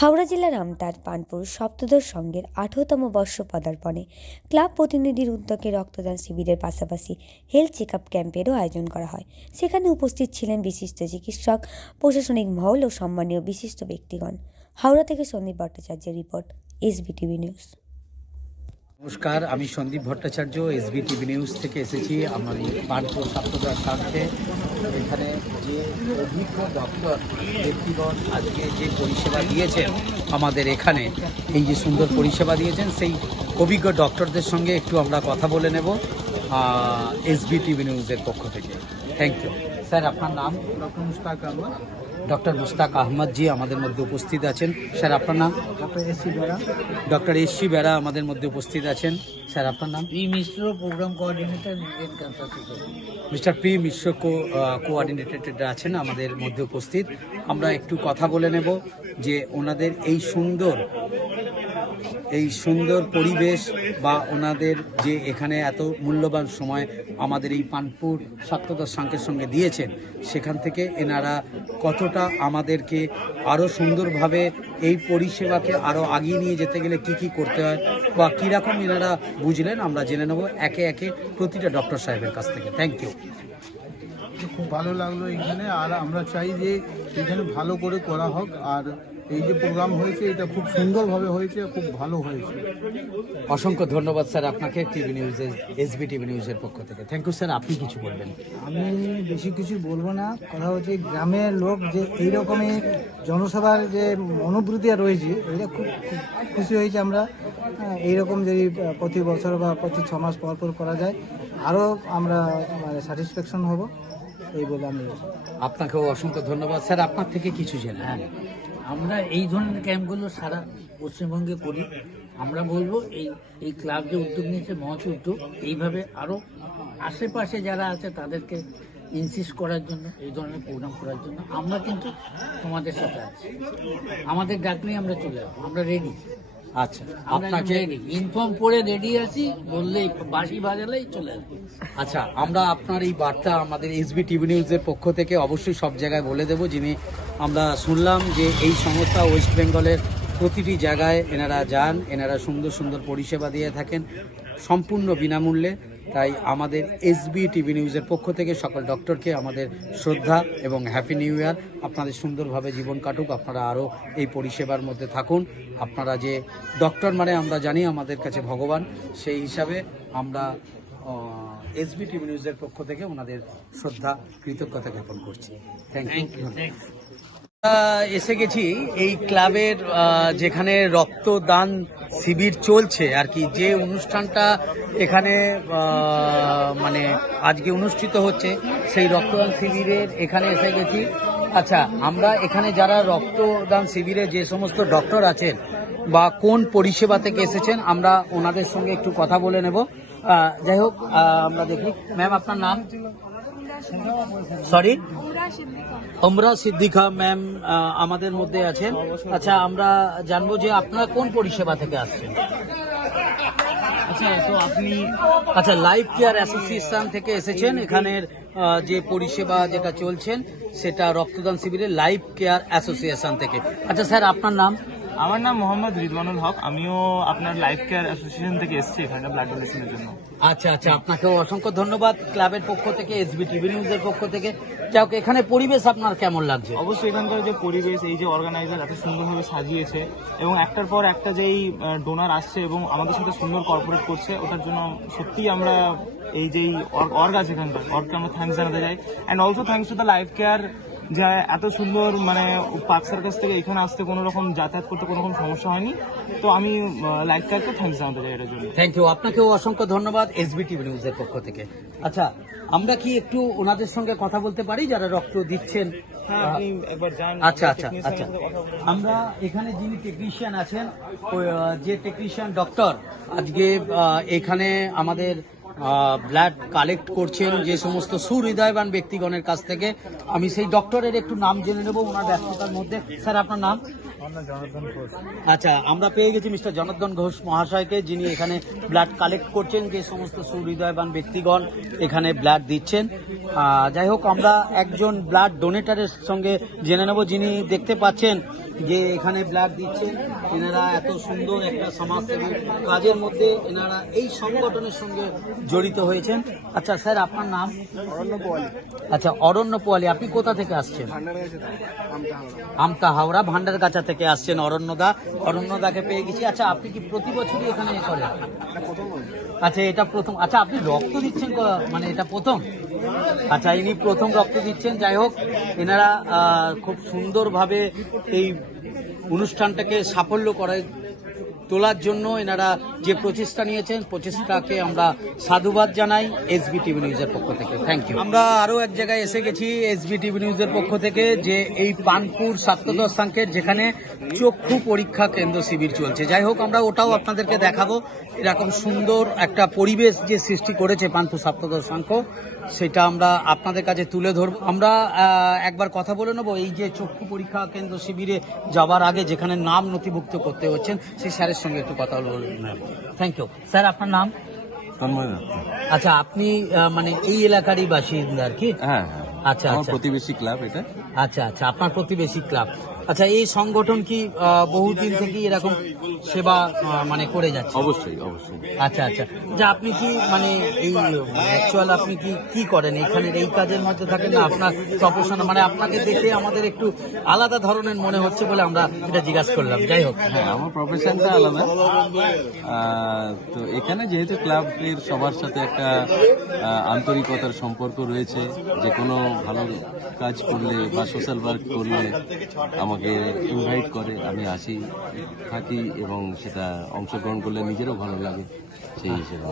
হাওড়া জেলার আমতার পানপুর সপ্তদশ সংঘের আঠেরোতম বর্ষ পদার্পণে ক্লাব প্রতিনিধির উদ্যোগে রক্তদান শিবিরের পাশাপাশি হেলথ চেক আপ ক্যাম্পেরও আয়োজন করা হয়। সেখানে উপস্থিত ছিলেন বিশিষ্ট চিকিৎসক, প্রশাসনিক মহল ও সম্মানীয় বিশিষ্ট ব্যক্তিগণ। হাওড়া থেকে সন্দীপ ভট্টাচার্যের রিপোর্ট, এসবিটিভি নিউজ। নমস্কার, আমি Sandip Bhattacharya SB TV news থেকে এসেছি। আমার পানপুর ছাত্রদার স্বার্থে এখানে যে অভিজ্ঞ ডক্টর ব্যক্তিগণ আজকে যে পরিষেবা দিয়েছেন আমাদের এখানে, এই যে সুন্দর পরিষেবা দিয়েছেন, সেই অভিজ্ঞ ডক্টরদের সঙ্গে একটু আমরা কথা বলে নেব এস এসবি টিভি নিউজের পক্ষ থেকে। থ্যাংক ইউ স্যার আপনার নাম? ডক্টর মুস্তাক আহমদ। ডক্টর মুস্তাক আহমদ জি আমাদের মধ্যে উপস্থিত আছেন। স্যার আপনার নাম? Doctor S C Behera doctor S C Behera আমাদের মধ্যে উপস্থিত আছেন। স্যার আপনার নাম? P Mishra programme coordinator Indian Cancer Society mister P Mishra co coordinated আছেন আমাদের মধ্যে উপস্থিত। আমরা একটু কথা বলে নেব যে ওনাদের এই সুন্দর এই সুন্দর পরিবেশ বা ওনাদের যে এখানে এত মূল্যবান সময় আমাদের এই পানপুর সত্যদশ সাংকের সঙ্গে দিয়েছেন, সেখান থেকে এনারা কতটা আমাদেরকে আরও সুন্দরভাবে এই পরিষেবাকে আরও আগিয়ে নিয়ে যেতে গেলে কি কি করতে হয় বা কীরকম এনারা বুঝলেন, আমরা জেনে নেব একে একে প্রতিটা ডক্টর সাহেবের কাছ থেকে। থ্যাংক ইউ খুব ভালো লাগল এখানে, আর আমরা চাই যে এখানে ভালো করে করা হোক, আর এই যে প্রোগ্রাম হয়েছে এটা খুব সুন্দরভাবে হয়েছে খুব ভালো হয়েছে। অসংখ্য ধন্যবাদ স্যার আপনাকে টিভি নিউজের এসবি টিভি নিউজের পক্ষ থেকে। থ্যাংক ইউ স্যার আপনি কিছু বলবেন। আমি বেশি কিছু বলব না কথা হচ্ছে গ্রামের লোক যে এইরকমই জনসভার যে অনুভূতি রয়েছে এটা খুব খুব খুশি হয়েছে আমরা। হ্যাঁ, এইরকম যদি প্রতি বছর বা প্রতি ছ মাস পর পর করা যায় আরও আমরা মানে স্যাটিসফ্যাকশন হব এই বলে আমি আপনাকেও অসংখ্য ধন্যবাদ। স্যার আপনার থেকে কিছু জেনে হ্যাঁ। আমরা এই ধরনের ক্যাম্পগুলো সারা পশ্চিমবঙ্গে করি। আমরা বলব এই এই ক্লাব যে উদ্যোগ নিয়েছে মহৎ উদ্যোগ এইভাবে আরও আশেপাশে যারা আছে তাদেরকে ইনসিস্ট করার জন্য এই ধরনের প্রোগ্রাম করার জন্য আমরা কিন্তু তোমাদের সাথে আছি। আমাদের ডাকলেই আমরা চলে যাব আমরা রেডি আচ্ছা আপনাকে ইনফর্ম করে রেডি আছি বললেই বাঁশি বাজালেই চলে আসব। আচ্ছা আমরা আপনার এই বার্তা আমাদের এসবি টিভি নিউজের পক্ষ থেকে অবশ্যই সব জায়গায় বলে দেব। যিনি আমরা শুনলাম যে এই সংস্থা ওয়েস্ট বেঙ্গলের প্রতিটি জায়গায় এনারা যান, এনারা সুন্দর সুন্দর পরিষেবা দিয়ে থাকেন, সম্পূর্ণ বিনামূল্যে। তাই আমাদের এসবি টিভি নিউজের পক্ষ থেকে সকল ডক্টরকে আমাদের শ্রদ্ধা এবং হ্যাপি নিউ ইয়ার আপনাদের সুন্দরভাবে জীবন কাটুক, আপনারা আরও এই পরিষেবার মধ্যে থাকুন। আপনারা যে ডক্টর মানে আমরা জানি, আমাদের কাছে ভগবান। সেই হিসাবে আমরা এসবি টিভি নিউজের পক্ষ থেকে ওনাদের শ্রদ্ধা কৃতজ্ঞতা জ্ঞাপন করছি। থ্যাংক ইউ এসে গেছি এই ক্লাবের যেখানে রক্তদান শিবির চলছে আর কি। যে অনুষ্ঠানটা এখানে মানে আজকে অনুষ্ঠিত হচ্ছে সেই রক্তদান শিবিরের এখানে এসে গেছি। আচ্ছা আমরা এখানে যারা রক্তদান শিবিরে যে সমস্ত ডক্টর আছেন বা কোন পরিষেবা থেকে এসেছেন আমরা ওনাদের সঙ্গে একটু কথা বলে নেব। যাই হোক আমরা দেখি। ম্যাম আপনার নাম? সরি অমরা সিদ্দিকা ম্যাম আমাদের মধ্যে আছেন। আচ্ছা আমরা জানব যে আপনারা কোন পরিষেবা থেকে আসছেন? আচ্ছা আপনি আচ্ছা লাইফ কেয়ার অ্যাসোসিয়েশন থেকে এসেছেন। এখানের যে পরিষেবা যেটা চলছেন, সেটা রক্তদান শিবিরের লাইফ কেয়ার অ্যাসোসিয়েশন থেকে। আচ্ছা স্যার, আপনার নাম? আমার নাম মোহাম্মদ রিদওয়ানুল হক। আমিও আপনার লাইফ কেয়ার অ্যাসোসিয়েশন থেকে এসেছি এখানে ব্লাড ডোনেশনের জন্য। আচ্ছা আচ্ছা আপনাকেও অসংখ্য ধন্যবাদ ক্লাবের পক্ষ থেকে এসবি টিভি নিউজের পক্ষ থেকে। যাই হোক, এখানে পরিবেশ আপনার কেমন লাগছে? অবশ্যই এখানকার যে পরিবেশ এই যে অর্গানাইজার এত সুন্দরভাবে সাজিয়েছে এবং একটার পর একটা যেই ডোনার আসছে এবং আমাদের সাথে সুন্দর কর্পোরেট করছে ওটার জন্য সত্যিই আমরা এই যেই অর্গ আছে এখানকার অর্গকে আমরা থ্যাঙ্কস জানাতে চাই। And also thanks to the life care যা এত সুন্দর মানে পার্ক সার্কাস থেকে এখানে আসতে কোনো রকম যাতায়াত করতে কোনো রকম সমস্যা হয়নি। তো আমি লাইক কেয়ারকে থ্যাঙ্কস জানাতে চাই এটার জন্য। থ্যাংক ইউ আপনাকেও অসংখ্য ধন্যবাদ এসবি টিভি নিউজের পক্ষ থেকে। আচ্ছা আমরা কি একটু ওনাদের সঙ্গে কথা বলতে পারি যারা রক্ত দিচ্ছেন? হ্যাঁ আচ্ছা আচ্ছা আচ্ছা। আমরা এখানে যিনি টেকনিশিয়ান আছেন যে টেকনিশিয়ান ডক্টর আজকে এখানে আমাদের ব্লাড কালেক্ট করছেন যে সমস্ত সুহৃদয়বান ব্যক্তিগণের কাছ থেকে। আমি সেই ডক্টরের একটু নাম জেনে নেব, ওনার ব্যস্ততার মধ্যে। স্যার, আপনার নাম? আচ্ছা আমরা পেয়ে গেছি মিস্টার জনার্দন ঘোষ মহাশয়কে যিনি এখানে ব্লাড কালেক্ট করছেন যে সমস্ত সুহৃদয়বান ব্যক্তিগণ এখানে ব্লাড দিচ্ছেন। যাই হোক আমরা একজন ব্লাড ডোনেটারের সঙ্গে জেনে নেব যিনি দেখতে পাচ্ছেন যে এখানে ব্লাড দিচ্ছেন। এনারা এত সুন্দর একটা সমাজসেবী কাজের মধ্যে এনারা এই সংগঠনের সঙ্গে জড়িত হয়েছেন। আচ্ছা স্যার আপনার নাম? অরণ্য পোয়ালি। আচ্ছা অরণ্য পোয়ালি আপনি কোথা থেকে আসছেন? আমতা হাওড়া ভান্ডারগাছা থেকে আসছেন অরণ্যদা অরণ্যদাকে পেয়ে গেছি। আচ্ছা আপনি কি প্রতি বছরই এখানে এ করেন? আচ্ছা এটা প্রথম। আচ্ছা আপনি রক্ত দিচ্ছেন মানে এটা প্রথম? আচ্ছা ইনি প্রথম রক্ত দিচ্ছেন। যাই হোক, এনারা খুব সুন্দরভাবে এই অনুষ্ঠানটাকে সাফল্য করায় তোলার জন্য এনারা যে প্রচেষ্টা নিয়েছেন, প্রচেষ্টাকে আমরা সাধুবাদ জানাই এসবি টিভি নিউজের পক্ষ থেকে। থ্যাংক ইউ আমরা আরও এক জায়গায় এসে গেছি এসবি টিভি নিউজের পক্ষ থেকে যে এই পানপুর সপ্তদশ সংকেত, যেখানে চক্ষু পরীক্ষা কেন্দ্র শিবির চলছে। যাই হোক, আমরা ওটাও আপনাদেরকে দেখাবো। এরকম সুন্দর একটা পরিবেশ যে সৃষ্টি করেছে পানপুর সপ্তদশ সংখ্য সেটা আমরা আপনাদের কাছে তুলে ধরব। আমরা একবার কথা বলে নেব। এই যে চক্ষু পরীক্ষা কেন্দ্র শিবিরে যাবার আগে যেখানে নাম নথিভুক্ত করতে হচ্ছেন, সেই স্যারের সঙ্গে একটু কথা বলব। থ্যাংক ইউ স্যার আপনার নাম? আচ্ছা আপনি মানে এই এলাকারই বাসিন্দা আর কি? হ্যাঁ। আচ্ছা আমার আচ্ছা। প্রতিবেশী ক্লাব এটা। আচ্ছা আচ্ছা। আপনার প্রতিবেশী ক্লাব। আচ্ছা এই সংগঠন কি বহুদিন থেকে এরকম সেবা মানে করে যাচ্ছে? অবশ্যই অবশ্যই। আচ্ছা আচ্ছা। যে আপনি কি মানে এই অ্যাকচুয়াল আপনি কি কি করেন? এখানে এই কাজের মধ্যে থাকেন না আপনার প্রফেশন মানে আপনাকে দেখে আমাদের একটু আলাদা ধরনের মনে হচ্ছে বলে আমরা এটা জিজ্ঞাসা করলাম। যাই হোক। হ্যাঁ আমার প্রফেশনটা আলাদা। তো এখানে যেহেতু ক্লাবের সবার সাথে একটা আন্তরিকতার সম্পর্ক রয়েছে যে কোনো ভালো কাজ করলে বা সোশ্যাল ওয়ার্ক করলে আমাকে ইনভাইট করে আমি আসি থাকি এবং সেটা অংশগ্রহণ করলে নিজেরও ভালো লাগে সেই হিসেবে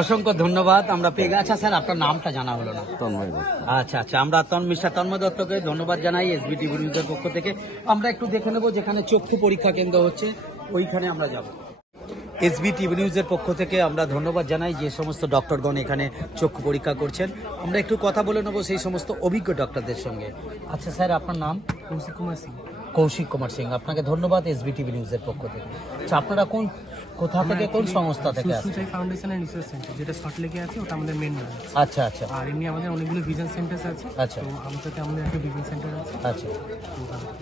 অসংখ্য ধন্যবাদ আমরা পেয়ে। আচ্ছা স্যার আপনার নামটা জানা হলো না। তন্ময় দত্ত। আচ্ছা আচ্ছা আমরা তন মিস্টার তন্ময় দত্তকে ধন্যবাদ জানাই এসবি টিভি নিউজের পক্ষ থেকে। আমরা একটু দেখে নেব যেখানে চক্ষু পরীক্ষা কেন্দ্র হচ্ছে ওইখানে আমরা যাব। এসবি টিভি নিউজের পক্ষ থেকে আমরা ধন্যবাদ জানাই যে সমস্ত ডক্টরগণ এখানে চক্ষু পরীক্ষা করছেন। আমরা একটু কথা বলে নেব সেই সমস্ত অভিজ্ঞ ডক্টরদের সঙ্গে। আচ্ছা স্যার, আপনার নাম? কুমার সিং। কৌশিক কুমার সিং আপনাকে ধন্যবাদ এসবি টিভি নিউজের পক্ষ থেকে। আচ্ছা আপনারা কোন কোথা থেকে কোন সংস্থা থেকে আসছেন? Suchai foundation and research centre যেটা আছে ওটা আমাদের মেন আচ্ছা আচ্ছা। আর এমনি আমাদের অনেকগুলো ভিজন সেন্টার আছে আচ্ছা। তো আমটাতে আমাদের একটা ভিজন সেন্টার আছে। আচ্ছা।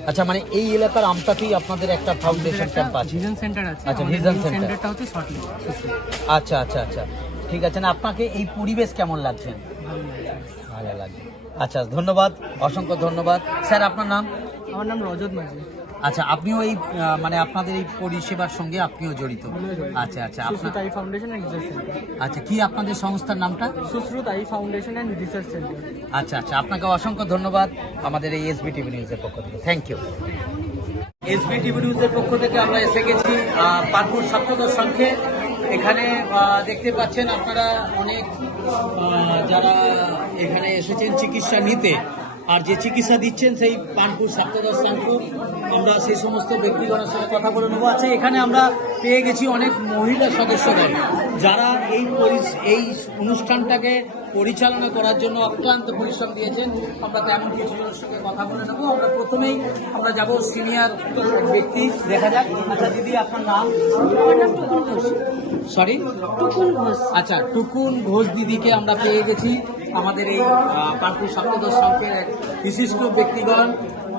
আচ্ছা মানে এই এলাকার আমতাতেই আপনাদের একটা ফাউন্ডেশন ক্যাম্প আছে। ভিজন সেন্টার আছে আচ্ছা। সেন্টারটা হচ্ছে শর্ট আচ্ছা আচ্ছা আচ্ছা। ঠিক আছে না আপনাকে এই পরিবেশ কেমন লাগছে। ভালো লাগছে। আচ্ছা ধন্যবাদ অসংখ্য ধন্যবাদ। স্যার আপনার নাম? আমার নাম রজত মাঝি। আচ্ছা আপনিও এই মানে আপনাদের এই পরিষেবার সঙ্গে আপনিও জড়িত। আচ্ছা আচ্ছা আপনার Sushruta eye foundation and research centre আচ্ছা কি আপনাদের সংস্থার নামটা? Sushruta eye foundation and research centre আচ্ছা আচ্ছা আপনাকে অসংখ্য ধন্যবাদ আমাদের এই এসবি টিভি নিউজের পক্ষ থেকে। থ্যাংক ইউ এসবি টিভি নিউজের পক্ষ থেকে আমরা এসে গেছি পানপুর সপ্তদশ সংখ্যে এখানে দেখতে পাচ্ছেন আপনারা অনেক যারা এখানে এসেছেন চিকিৎসা নিতে আর যে চিকিৎসা দিচ্ছেন সেই পানপুর সপ্তদশ সংখ্য আমরা সেই সমস্ত ব্যক্তিগণের সাথে কথা বলে নেব। আছে এখানে আমরা পেয়ে গেছি অনেক মহিলা সদস্যগণ, যারা এই এই অনুষ্ঠানটাকে পরিচালনা করার জন্য অক্লান্ত পরিশ্রম দিয়েছেন। আমরা তেমন কিছু জনের সঙ্গে কথা বলে নেব। আমরা প্রথমেই আমরা যাব সিনিয়র ব্যক্তি দেখা যাক। আচ্ছা দিদি আপনার নাম? সরি টুকুন ঘোষ। আচ্ছা টুকুন ঘোষ দিদিকে আমরা পেয়ে গেছি। আমাদের এই পার্টির সপ্তদশ সংখ্যের এক বিশিষ্ট ব্যক্তিগণ।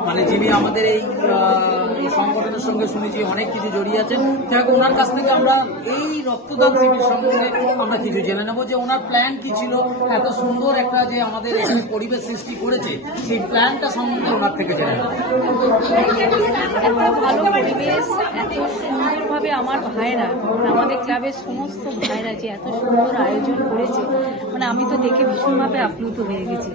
মানে যিনি আমাদের এই সংগঠনের সঙ্গে শুনেছি, অনেক কিছু জড়িয়ে আছেন। যাই ওনার কাছ থেকে আমরা এই রক্তদান শিবির সম্বন্ধে আমরা কিছু জেনে নেব যে ওনার প্ল্যান কি ছিল, এত সুন্দর একটা যে আমাদের পরিবেশ সৃষ্টি করেছে, সেই প্ল্যানটা সম্বন্ধে ওনার থেকে জেনে নেব। ভালো পরিবেশ, এত সুন্দরভাবে আমার ভাইরা, আমাদের ক্লাবের সমস্ত ভাইরা যে এত সুন্দর আয়োজন করেছে মানে আমি তো দেখে ভীষণভাবে আপ্লুত হয়ে গেছি।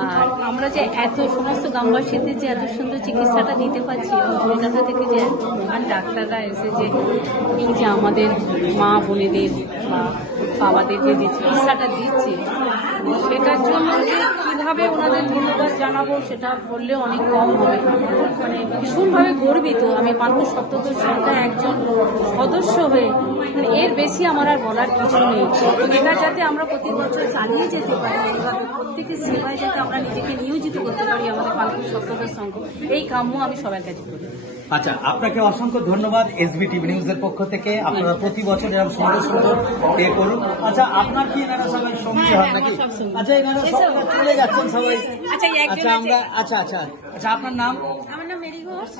আর আমরা যে এত সমস্ত গ্রামবাসীদের যে এত সুন্দর চিকিৎসাটা দিতে পারছি কলকাতা থেকে যে আর ডাক্তাররা এসে যে এই যে আমাদের মা বোনেদের বা বাবাদেরকে যে চিকিৎসাটা দিচ্ছে সেটার জন্য যে কীভাবে ওনাদের ধন্যবাদ জানাব সেটা বললে অনেক কম হবে। মানে ভীষণভাবে গর্বিত। আমি মানুষ সপ্তদশ সংখ্যায় একজন সদস্য হয়ে মানে এর বেশি আমার আর বলার কিছু নেই। এটা যাতে আমরা প্রতি বছর চালিয়ে যেতে পারি প্রত্যেকের সেবায় যাতে আমরা নিজেকে নিয়োজিত করতে পারি আমাদের পালকুর সপ্তদশ সংঘ এই কাম্য আমি সবার কাছে করি। আচ্ছা আপনাকে অসংখ্য ধন্যবাদ এসবি টিভি নিউজের পক্ষ থেকে। আপনারা প্রতি বছর এরকম সুন্দর সুন্দর এ করুন। আচ্ছা আপনার কি এনারা সবাই সঙ্গী হন নাকি? আচ্ছা এনারা সবাই চলে যাচ্ছেন সবাই। আচ্ছা, আচ্ছা আমরা আচ্ছা আচ্ছা। আচ্ছা আপনার নাম? ঘোষ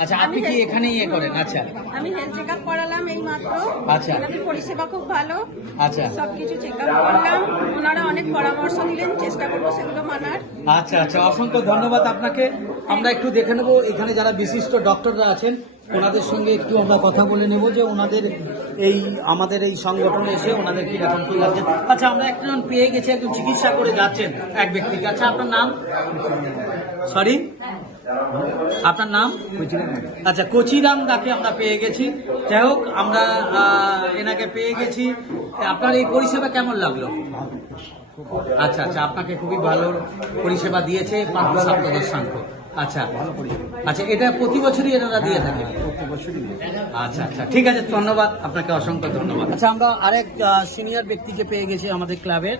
আচ্ছা আপনি কি এখানেই ইয়ে করেন? আচ্ছা। আমি হেলথ চেক আপ করালাম এই মাত্র আচ্ছা। ওনাদের পরিষেবা খুব ভালো। আচ্ছা। সবকিছু চেক আপ করলাম। ওনারা অনেক পরামর্শ দিলেন চেষ্টা করব সেগুলো মানার। আচ্ছা আচ্ছা অসংখ্য ধন্যবাদ আপনাকে। আমরা একটু দেখে নেব এখানে যারা বিশিষ্ট ডক্টররা আছেন ওনাদের সঙ্গে একটু আমরা কথা বলে নেব যে ওনাদের এই, আমাদের এই সংগঠনে এসে ওনাদের কি রকম কি লাগছে আচ্ছা আমরা একজন পেয়ে গেছি, একজন চিকিৎসা করে যাচ্ছেন, এক ব্যক্তিকে। আচ্ছা আপনার নাম? সরি আপনার নাম? আচ্ছা কচিরাম দাকে আমরা পেয়ে গেছি। যাই হোক, আমরা এনাকে পেয়ে গেছি। আপনার এই পরিষেবা কেমন লাগল? আচ্ছা আচ্ছা আপনাকে খুবই ভালো পরিষেবা দিয়েছে পাঁচ সপ্তদশ সংখ্য আচ্ছা। আচ্ছা এটা প্রতি বছরই এনারা দিয়ে থাকে? আচ্ছা আচ্ছা ঠিক আছে ধন্যবাদ আপনাকে অসংখ্য ধন্যবাদ। আচ্ছা আমরা আরেক সিনিয়র ব্যক্তিকে পেয়ে গেছি আমাদের ক্লাবের।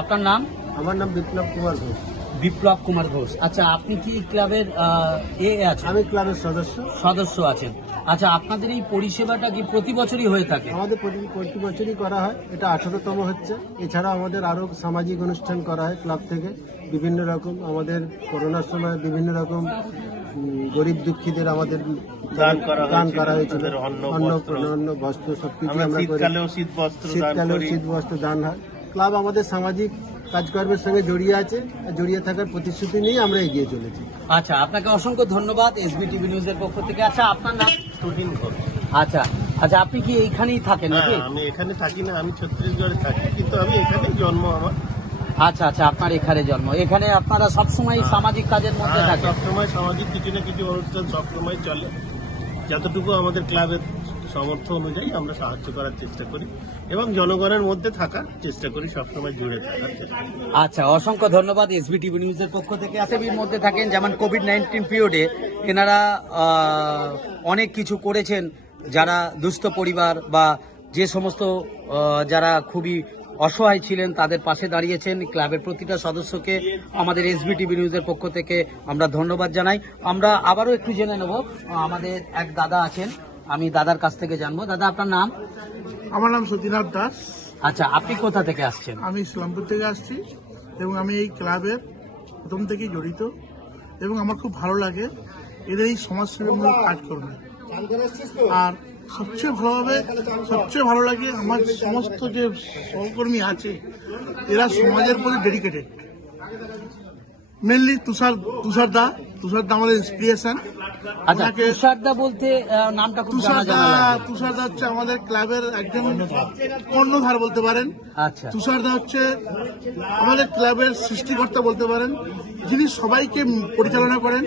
আপনার নাম? আমার নাম বিপ্লব কুমার ঘোষ। বিপ্লব কুমার ঘোষ। আচ্ছা আপনি কি ক্লাবের এ আছেন? আমি ক্লাবের সদস্য। সদস্য আছেন। আচ্ছা আপনাদের এই পরিষেবাটা কি প্রতি বছরই হয়ে থাকে? আমাদের প্রতি প্রতি বছরই করা হয়। এটা আঠারোতম হচ্ছে। এছাড়া আমাদের আরও সামাজিক অনুষ্ঠান করা হয় ক্লাব থেকে। বিভিন্ন রকম আমাদের করোনার সময় বিভিন্ন রকম গরিব দুঃখীদের আমাদের দান করা দান হয়েছিল, অন্ন, অন্ন বস্ত্র। সবকিছু আমরা শীতকালেও শীত বস্ত্র দান হয়। ক্লাব আমাদের সামাজিক কাজকর্মের সঙ্গে জড়িয়ে আছে জড়িয়ে থাকার প্রতিশ্রুতি নিয়ে আমরা এগিয়ে চলেছি। আচ্ছা আপনাকে অসংখ্য ধন্যবাদ এসবি টিভি নিউজের পক্ষ থেকে। আচ্ছা আপনার নাম? আচ্ছা আচ্ছা আপনি কি এইখানেই থাকেন নাকি? হ্যাঁ, আমি এখানে থাকি না আমি ছত্তিশগড়ে থাকি কিন্তু আমি এখানেই জন্ম আমার। আচ্ছা আচ্ছা আপনার এখানে জন্ম। এখানে আপনারা সবসময় সামাজিক কাজের মধ্যে হ্যাঁ, থাকেন? সবসময় সামাজিক কিছু না কিছু অনুষ্ঠান সবসময় চলে। যতটুকু আমাদের ক্লাবের সামর্থ্য অনুযায়ী আমরা সাহায্য করার চেষ্টা করি এবং জনগণের মধ্যে থাকার চেষ্টা করি সবসময় জুড়ে থাকার আচ্ছা অসংখ্য ধন্যবাদ এসবি টিভি নিউজের পক্ষ থেকে। এসবির মধ্যে থাকেন যেমন কোভিড নাইন্টিন পিরিয়ডে এনারা অনেক কিছু করেছেন যারা দুস্থ পরিবার বা যে সমস্ত যারা খুবই অসহায় ছিলেন তাদের পাশে দাঁড়িয়েছেন ক্লাবের প্রতিটা সদস্যকে আমাদের এসবি টিভি নিউজের পক্ষ থেকে আমরা ধন্যবাদ জানাই। আমরা আবারও একটু জেনে নেব আমাদের এক দাদা আছেন আমি দাদার কাছ থেকে জানব। দাদা আপনার নাম? আমার নাম সতীনাথ দাস। আচ্ছা আপনি কোথা থেকে আসছেন? আমি ইসলামপুর থেকে আসছি এবং আমি এই ক্লাবের প্রথম থেকেই জড়িত এবং আমার খুব ভালো লাগে। এদের এই সমাজসেবামূলক কাজকর্মে। আর সবচেয়ে ভালোভাবে সবচেয়ে ভালো লাগে আমার সমস্ত যে সহকর্মী আছে এরা সমাজের প্রতি ডেডিকেটেড মেনলি তুষার তুষার দা তুষার দা আমাদের ইন্সপিরেশন আচ্ছা তুষারদা বলতে নামটা তুষার দা তুষার দা হচ্ছে আমাদের ক্লাবের একজন কর্ণধার বলতে পারেন। আচ্ছা। তুষার দা হচ্ছে আমাদের ক্লাবের সৃষ্টিকর্তা বলতে পারেন যিনি সবাইকে পরিচালনা করেন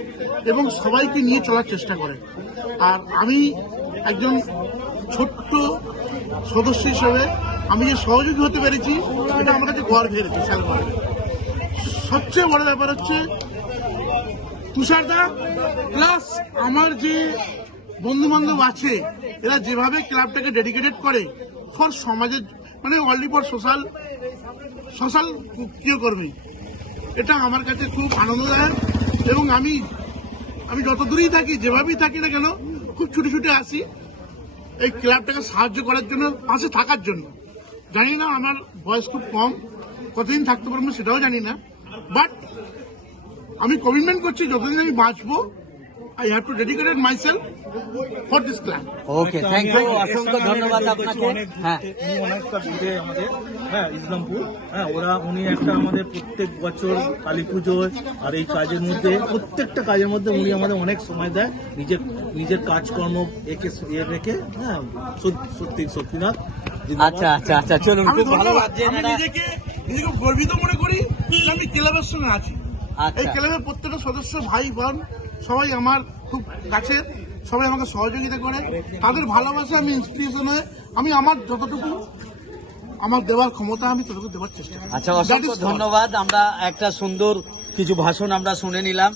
এবং সবাইকে নিয়ে চলার চেষ্টা করেন। আর আমি একজন ছোট্ট সদস্য হিসেবে আমি যে সহযোগী হতে পেরেছি এটা আমার কাছে গর্বের বিশাল গর্বের সবচেয়ে বড় ব্যাপার হচ্ছে তুষারদা প্লাস আমার যে বন্ধু বান্ধব আছে, এরা যেভাবে ক্লাবটাকে ডেডিকেটেড করে ফর সমাজের মানে অনলি ফর সোশ্যাল সোশ্যাল কর্মী এটা আমার কাছে খুব আনন্দদায়ক এবং আমি আমি যত দূরেই থাকি, যেভাবেই থাকি না কেন খুব ছুটে ছুটে আসি। এই ক্লাবটাকে সাহায্য করার জন্য, পাশে থাকার জন্য। জানি না আমার বয়স খুব কম, কতদিন থাকতে পারব সেটাও জানি না। বাট আমি কমিটমেন্ট করছি, যতদিন আমি বাঁচবো I have to dedicated myself for this club okay thank you অসংখ্য ধন্যবাদ আপনাকে হ্যাঁ। উনি অনেকটা দূরে আমাদের হ্যাঁ ইসলামপুর। হ্যাঁ ওরা উনি একটা আমাদের প্রত্যেক বছর কালী পুজোয় আর এই কাজের মধ্যে প্রত্যেকটা কাজের মধ্যে উনি আমাদের অনেক সময় দেয়। নিজের নিজের কাজকর্ম একে ইয়ে রেখে হ্যাঁ সত্যি সত্যি সত্যিনাথ। আচ্ছা আচ্ছা আচ্ছা চলুন। খুব ভালো ধন্যবাদ লাগছে নিজেকে নিজেকে গর্বিত মনে করি যে আমি ক্লাবের সঙ্গে আছি। এই আচ্ছা। ক্লাবের প্রত্যেকটা সদস্য ভাই বোন সবাই আমার খুব কাছের সবাই আমাকে সহযোগিতা করে। তাদের ভালোবাসে আমি ইন্সপিরেশন হয়ে আমি আমার যতটুকু আমার দেওয়ার ক্ষমতা আমি ততটুকু দেওয়ার চেষ্টা করি। আচ্ছা অসংখ্য ধন্যবাদ। আমরা একটা সুন্দর কিছু ভাষণ আমরা শুনে নিলাম।